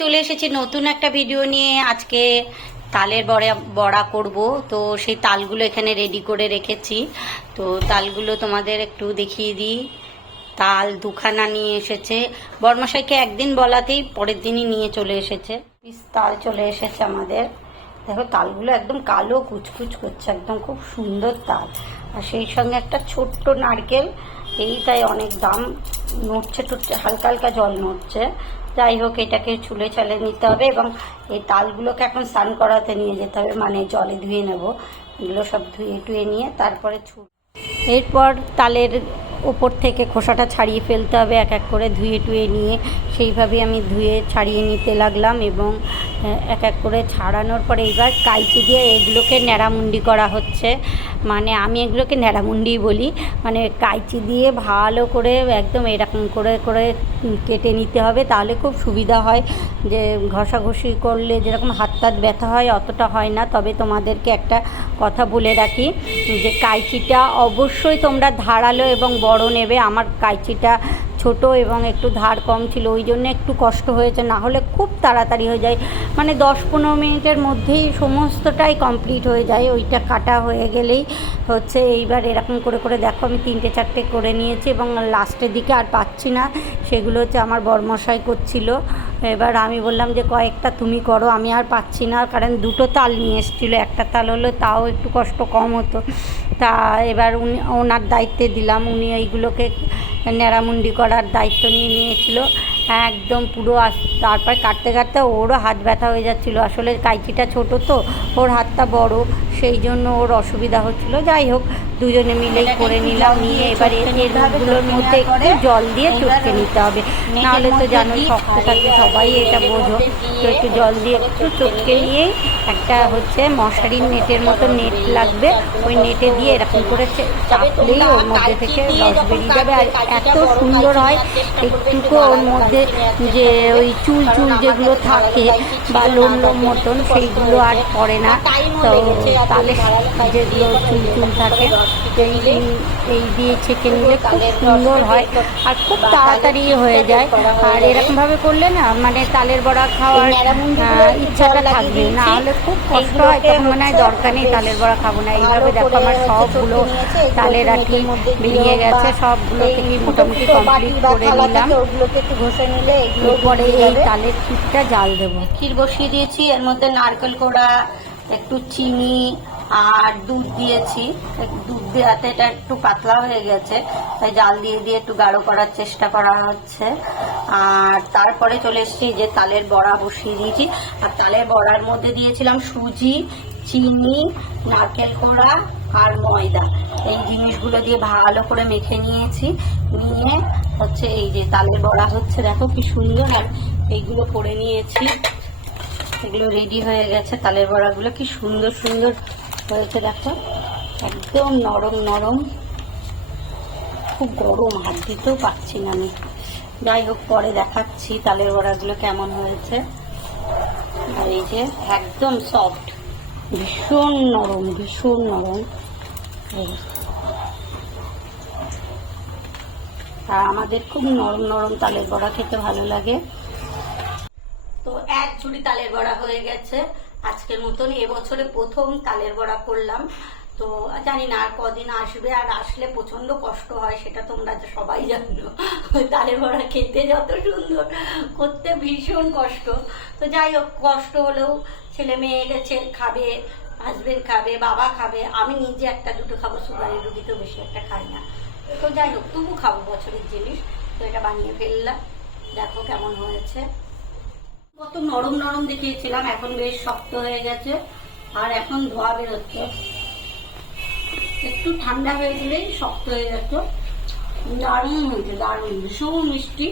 চলে এসেছি নতুন একটা ভিডিও নিয়ে। আজকে তালের বড়া বড়া করব। তো সেই তালগুলো এখানে রেডি করে রেখেছি। তো তালগুলো তোমাদের একটু দেখিয়ে দিই। তাল দুখানা নিয়ে এসেছে। বর্মশাইকে একদিন বলাতেই পরের দিনই নিয়ে চলে এসেছে। তাল চলে এসেছে আমাদের। দেখো, তালগুলো একদম কালো কুচকুচ করছে, একদম খুব সুন্দর তাল। আর সেই সঙ্গে একটা ছোট্ট নারকেল, এই তাই অনেক দাম নড়ছে, টুটছে, হালকা হালকা জল নড়ছে। যাই হোক, এটাকে চুলে চালে নিতে হবে এবং এই তালগুলোকে এখন স্নান করাতে নিয়ে যেতে হবে মানে জলে ধুয়ে নেব। এগুলো সব ধুয়ে টুয়ে নিয়ে তারপরে ছু এরপর তালের ওপর থেকে খোসাটা ছাড়িয়ে ফেলতে হবে, এক এক করে ধুয়ে টুয়ে নিয়ে। সেইভাবে আমি ধুয়ে ছাড়িয়ে নিতে লাগলাম এবং এক এক করে ছাড়ানোর পরে এবার কাইচি দিয়ে এগুলোকে ন্যাড়ামুন্ডি করা হচ্ছে। মানে আমি এগুলোকে ন্যাড়ামুন্ডি বলি। মানে কাইচি দিয়ে ভালো করে একদম এরকম করে করে কেটে নিতে হবে, তাহলে খুব সুবিধা হয়। যে ঘষাঘষি করলে যেরকম হাত টাত ব্যথা হয়, অতটা হয় না। তবে তোমাদেরকে একটা কথা বলে রাখি যে কাইচিটা অবশ্যই তোমরা ধারালো এবং বড় নেবে, আমার কাইচিটা ছোট এবং একটু ধার কম ছিল, ওই জন্য একটু কষ্ট হয়েছে, না হলে খুব তাড়াতাড়ি হয়ে যায়। মানে দশ পনেরো মিনিটের মধ্যেই সমস্তটাই কমপ্লিট হয়ে যায়, ওইটা কাটা হয়ে গেলেই হচ্ছে, এইবার এরকম করে করে দেখো, আমি তিনটে চারটে করে নিয়েছি এবং লাস্টের দিকে আর পাচ্ছি না, সেগুলো হচ্ছে আমার বর্মশাই করছিল। এবার আমি বললাম যে কয়েকটা তুমি করো, আমি আর পাচ্ছি না, কারণ দুটো তাল নিয়ে এসেছিল, একটা তাল হলো তাও একটু কষ্ট কম হতো। তা এবার উনি, ওনার দায়িত্বে দিলাম, উনি এইগুলোকে নেড়ামুন্ডি করার দায়িত্ব নিয়ে নিয়েছিল। একদম পুরো আস- তারপর কাটতে কাটতে ওরও হাত ব্যথা হয়ে যাচ্ছিল। আসলে কাইচিটা ছোট তো ওর হাতটা বড় সেই জন্য ওর অসুবিধা হচ্ছিল। যাই হোক দুজনে মিলেই করে নিলাম। নিয়ে এবার এর মধ্যে একটু জল দিয়ে চটকে নিতে হবে। নাহলে তো জানো শক্ত থাকে সবাই এটা বোঝো। তো একটু জল দিয়ে একটু চটকে নিয়েই একটা হচ্ছে মশারির নেটের মতো নেট লাগবে। ওই নেটে দিয়ে এরকম করে চাপলেই ওর মধ্যে থেকে রস বেরিয়ে যাবে। আর এত সুন্দর হয়, একটুকু ওর মধ্যে যে ওই চুল চুল যেগুলো থাকে বা লোম লোম মতন, সেইগুলো আর পড়ে না। তো তাহলে যেগুলো চুল চুল থাকে, এই এই দিয়ে ছেঁকে নিলে খুব সুন্দর হয় আর খুব তাড়াতাড়ি হয়ে যায়। আর এরকমভাবে করলে না মানে তালের বড়া খাওয়ার ইচ্ছাটা থাকবে না। হলে খুব কষ্ট হয়, তখন মনে হয় দরকার নেই তালের বড়া খাব না। এইভাবে দেখো আমার সবগুলো তালের আটি বেরিয়ে গেছে, সবগুলো থেকে মোটামুটি কমপ্লিট করে নিলাম। এরপরে এই তালের ক্ষীরটা জাল দেবো। ক্ষীর বসিয়ে দিয়েছি, এর মধ্যে নারকেল কোড়া, একটু চিনি আর দুধ দিয়েছি। দুধ দেওয়াতে এটা একটু পাতলা হয়ে গেছে। তাই জাল দিয়ে দিয়ে একটু গাঢ় করার চেষ্টা করা হচ্ছে। আর তারপরে চলে এসেছি যে তালের বড়া বসিয়ে দিয়েছি। আর তালের বড়ার মধ্যে দিয়েছিলাম সুজি, চিনি, নারকেল কোড়া আর ময়দা। এই জিনিসগুলো দিয়ে ভালো করে মেখে নিয়েছি। নিয়ে হচ্ছে এই যে তালের বড়া হচ্ছে। দেখো কি সুন্দর। আর এইগুলো করে নিয়েছি। এগুলো রেডি হয়ে গেছে। তালের বড়াগুলো কি সুন্দর সুন্দর হয়েছে দেখো। একদম নরম নরম। খুব গরম, হাত দিতেও পাচ্ছি না আমি। যাই হোক, পরে দেখাচ্ছি তালের বড়াগুলো কেমন হয়েছে। আর এই যে একদম সফট ভীষণ নরম ভীষণ নরম। আর আমাদের খুব নরম নরম তালের বড়া খেতে ভালো লাগে। তো এক ঝুড়ি তালের বড়া হয়ে গেছে। আজকের মতন এবছরে প্রথম তালের বড়া করলাম। তো জানি না আর কদিন আসবে, আর আসলে প্রচণ্ড কষ্ট হয়, সেটা তোমরা সবাই জানো। তালের বড়া খেতে যত সুন্দর, করতে ভীষণ কষ্ট। তো যাই হোক, কষ্ট হলেও ছেলে মেয়ে গেছে, খাবে হাজবেন্ড খাবে, বাবা খাবে, আমি নিজে একটা দুটো খাব সুগারের রুগী তো বেশি একটা খাই না। তো যাই হোক, তবু খাব বছরের জিনিস। তো এটা বানিয়ে ফেললাম। দেখো কেমন হয়েছে। কত নরম নরম দেখিয়েছিলাম, এখন বেশ শক্ত হয়ে গেছে, আর এখন ধোয়া বেরোচ্ছে। একটু ঠান্ডা হয়ে গেলেই শক্ত হয়ে গেছে দারুণ হয়েছে, দারুণ, ভীষণ মিষ্টি।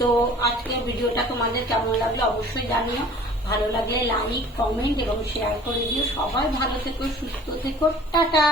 তো আজকের ভিডিওটা তোমাদের কেমন লাগল অবশ্যই জানিও। ভালো লাগলে লাইক কমেন্ট এবং শেয়ার করে দিও। সবাই ভালো থেকো, সুস্থ থেকো। টাটা!